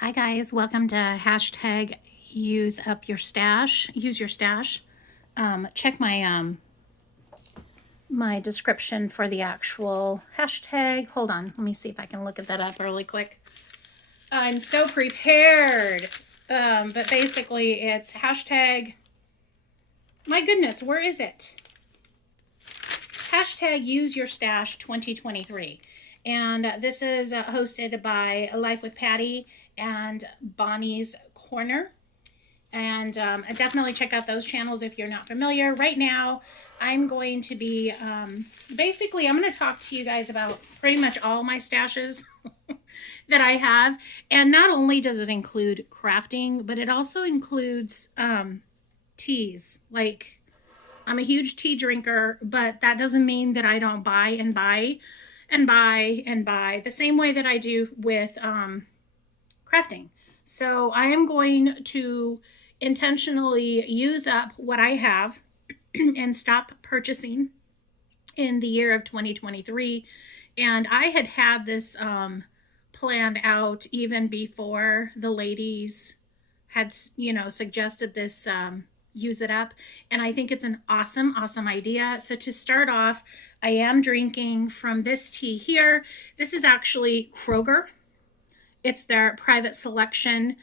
Hi guys, welcome to hashtag use up your stash. Use your stash. Check my description for the actual hashtag. Hold on, let me see if I can look at that up really quick. I'm so prepared. But basically it's hashtag, my goodness, where is it? Hashtag use your stash 2023. And this is hosted by Life with Patti and Bonnie's Corner. And definitely check out those channels if you're not familiar. Right now, I'm going to be basically, I'm going to talk to you guys about pretty much all my stashes that I have. And not only does it include crafting, but it also includes teas. Like, I'm a huge tea drinker, but that doesn't mean that I don't buy and buy and buy and buy the same way that I do with crafting. So I am going to intentionally use up what I have and stop purchasing in the year of 2023. And I had this planned out even before the ladies had, suggested this use it up. And I think it's an awesome idea. So to start off, I am drinking from this tea here. This is actually Kroger. It's their private selection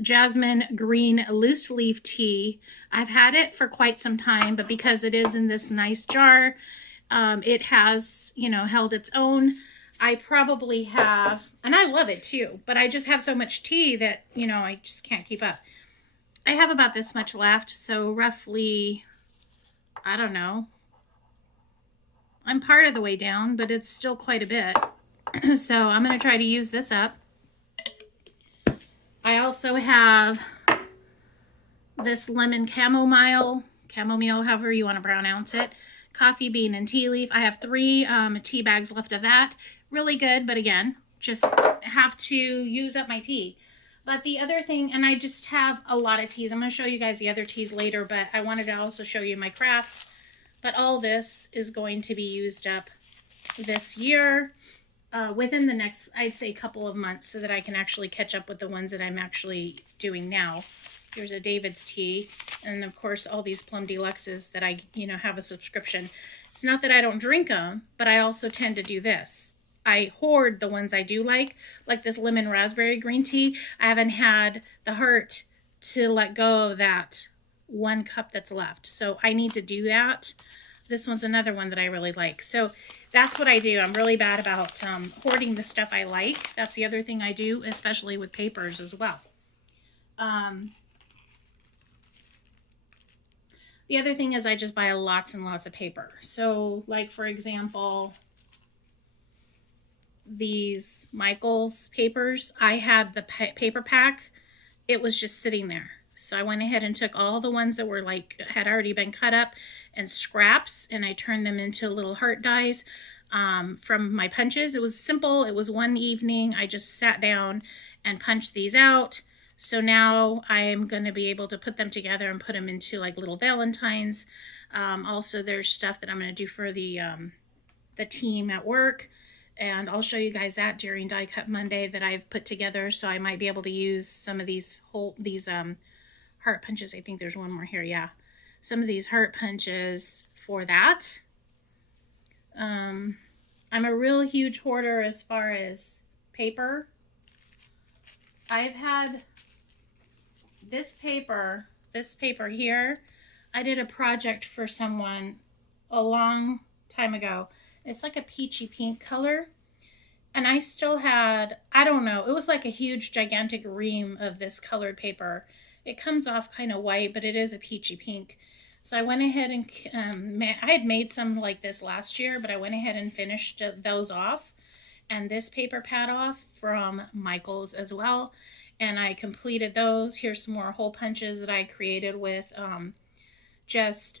jasmine green loose leaf tea. I've had it for quite some time, but because it is in this nice jar, it has, held its own. I probably have, and I love it too, but I just have so much tea that, I just can't keep up. I have about this much left, so roughly, I don't know. I'm part of the way down, but it's still quite a bit. So I'm going to try to use this up. I also have this lemon chamomile, however you want to pronounce it, coffee bean and tea leaf. I have 3 tea bags left of that. Really good, but again, just have to use up my tea. But the other thing, and I just have a lot of teas. I'm going to show you guys the other teas later, but I wanted to also show you my crafts. But all this is going to be used up this year. Within the next, I'd say, couple of months, so that I can actually catch up with the ones that I'm actually doing now. Here's a David's tea, and of course all these Plum Deluxes that I, have a subscription. It's not that I don't drink them, but I also tend to do this. I hoard the ones I do like this lemon raspberry green tea. I haven't had the heart to let go of that 1 cup that's left, so I need to do that. This one's another one that I really like. So that's what I do. I'm really bad about hoarding the stuff I like. That's the other thing I do, especially with papers as well. The other thing is I just buy lots and lots of paper. So like, for example, these Michaels papers, I had the paper pack. It was just sitting there. So I went ahead and took all the ones that were had already been cut up and scraps, and I turned them into little heart dies from my punches. It was simple. It was one evening. I just sat down and punched these out. So now I'm going to be able to put them together and put them into like little Valentines. Also, there's stuff that I'm going to do for the team at work. And I'll show you guys that during Die Cut Monday that I've put together. So I might be able to use some of these heart punches. I think there's one more here. Yeah. Some of these heart punches for that. I'm a real huge hoarder as far as paper. I've had this paper here. I did a project for someone a long time ago. It's like a peachy pink color. And I still had, I don't know, it was like a huge gigantic ream of this colored paper. It comes off kind of white, but it is a peachy pink. So I went ahead and I had made some like this last year, but I went ahead and finished those off. And this paper pad off from Michaels as well. And I completed those. Here's some more hole punches that I created with just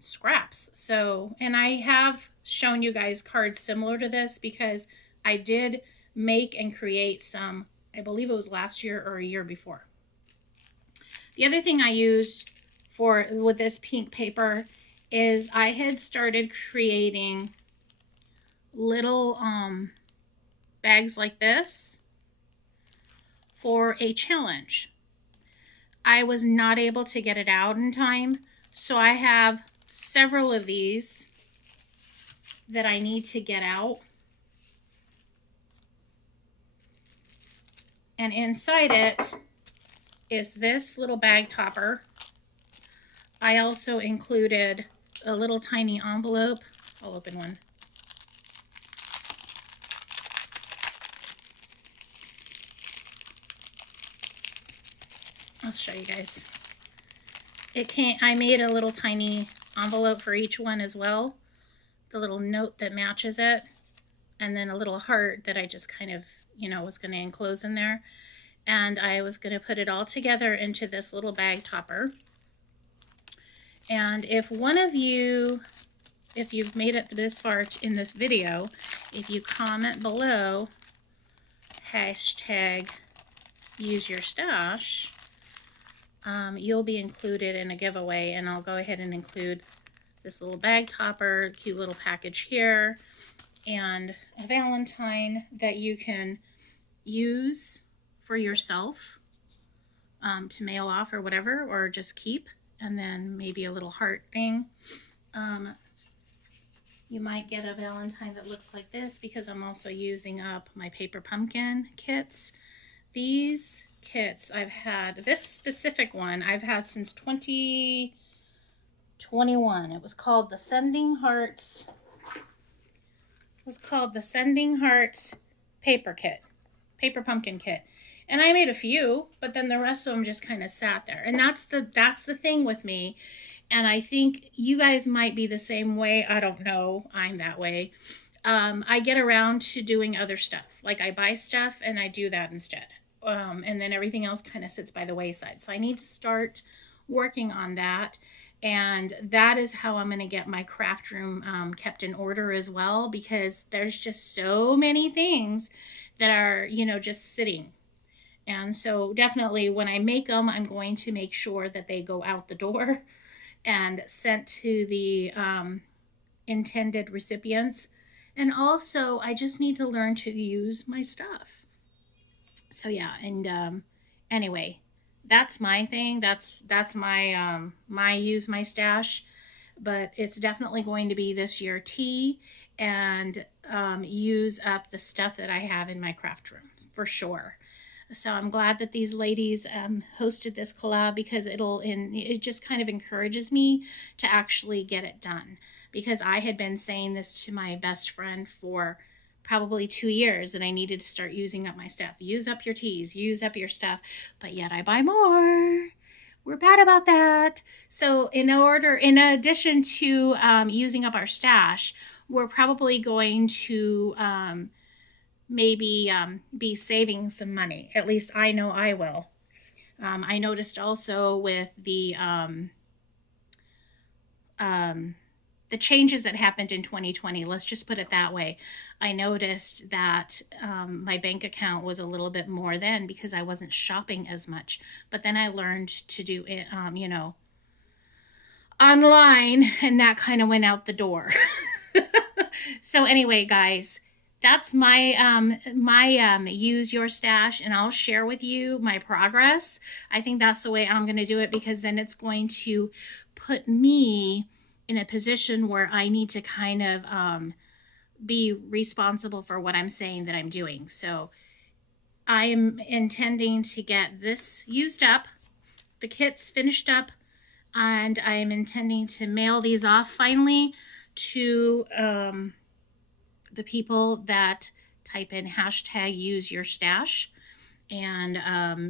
scraps. So, and I have shown you guys cards similar to this because I did make and create some, I believe it was last year or a year before. The other thing I used with this pink paper is I had started creating little bags like this. for a challenge. I was not able to get it out in time, so I have several of these that I need to get out. And inside it is this little bag topper. I also included a little tiny envelope. I'll open one. I'll show you guys. I made a little tiny envelope for each one as well. The little note that matches it. And then a little heart that I just kind of, was going to enclose in there. And I was going to put it all together into this little bag topper. And if one of you, if you've made it this far in this video, if you comment below, hashtag use your stash, you'll be included in a giveaway, and I'll go ahead and include this little bag topper, cute little package here, and a Valentine that you can use for yourself to mail off or whatever, or just keep, and then maybe a little heart thing. You might get a Valentine that looks like this because I'm also using up my paper pumpkin kits. These kits I've had, this specific one I've had since 2021. It was called the Sending Hearts. It was called the Sending Hearts paper pumpkin kit. And I made a few, but then the rest of them just kind of sat there. And that's the thing with me. And I think you guys might be the same way. I don't know. I'm that way. I get around to doing other stuff. Like I buy stuff and I do that instead. And then everything else kind of sits by the wayside. So I need to start working on that. And that is how I'm going to get my craft room kept in order as well, because there's just so many things that are, just sitting. And so definitely when I make them, I'm going to make sure that they go out the door and sent to the intended recipients. And also, I just need to learn to use my stuff. So yeah, and anyway, that's my thing. That's my my use my stash. But it's definitely going to be this year tea and use up the stuff that I have in my craft room for sure. So I'm glad that these ladies hosted this collab, because it just kind of encourages me to actually get it done, because I had been saying this to my best friend for probably 2 years, and I needed to start using up my stuff. Use up your teas, use up your stuff, but yet I buy more. We're bad about that. So in addition to using up our stash, we're probably going to maybe be saving some money. At least I know I will. I noticed also with the changes that happened in 2020, let's just put it that way. I noticed that my bank account was a little bit more then because I wasn't shopping as much. But then I learned to do it, online, and that kind of went out the door. So anyway, guys, that's my use your stash, and I'll share with you my progress. I think that's the way I'm going to do it, because then it's going to put me in a position where I need to kind of be responsible for what I'm saying that I'm doing. So I am intending to get this used up, the kits finished up, and I am intending to mail these off finally to the people that type in hashtag use your stash. And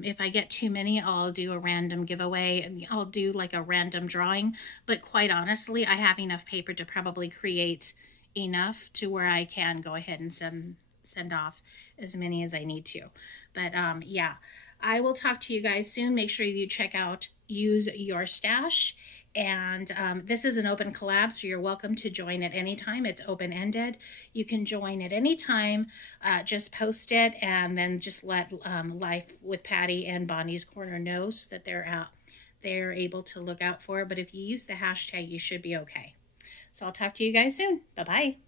if I get too many, I'll do a random giveaway, and I'll do like a random drawing. But quite honestly, I have enough paper to probably create enough to where I can go ahead and send off as many as I need to. But yeah, I will talk to you guys soon. Make sure you check out Use Your Stash. And this is an open collab, so you're welcome to join at any time. It's open-ended. You can join at any time. Just post it, and then just let Life with Patti and Bonnie's Corner know so that they're able to look out for it. But if you use the hashtag, you should be okay. So I'll talk to you guys soon. Bye-bye.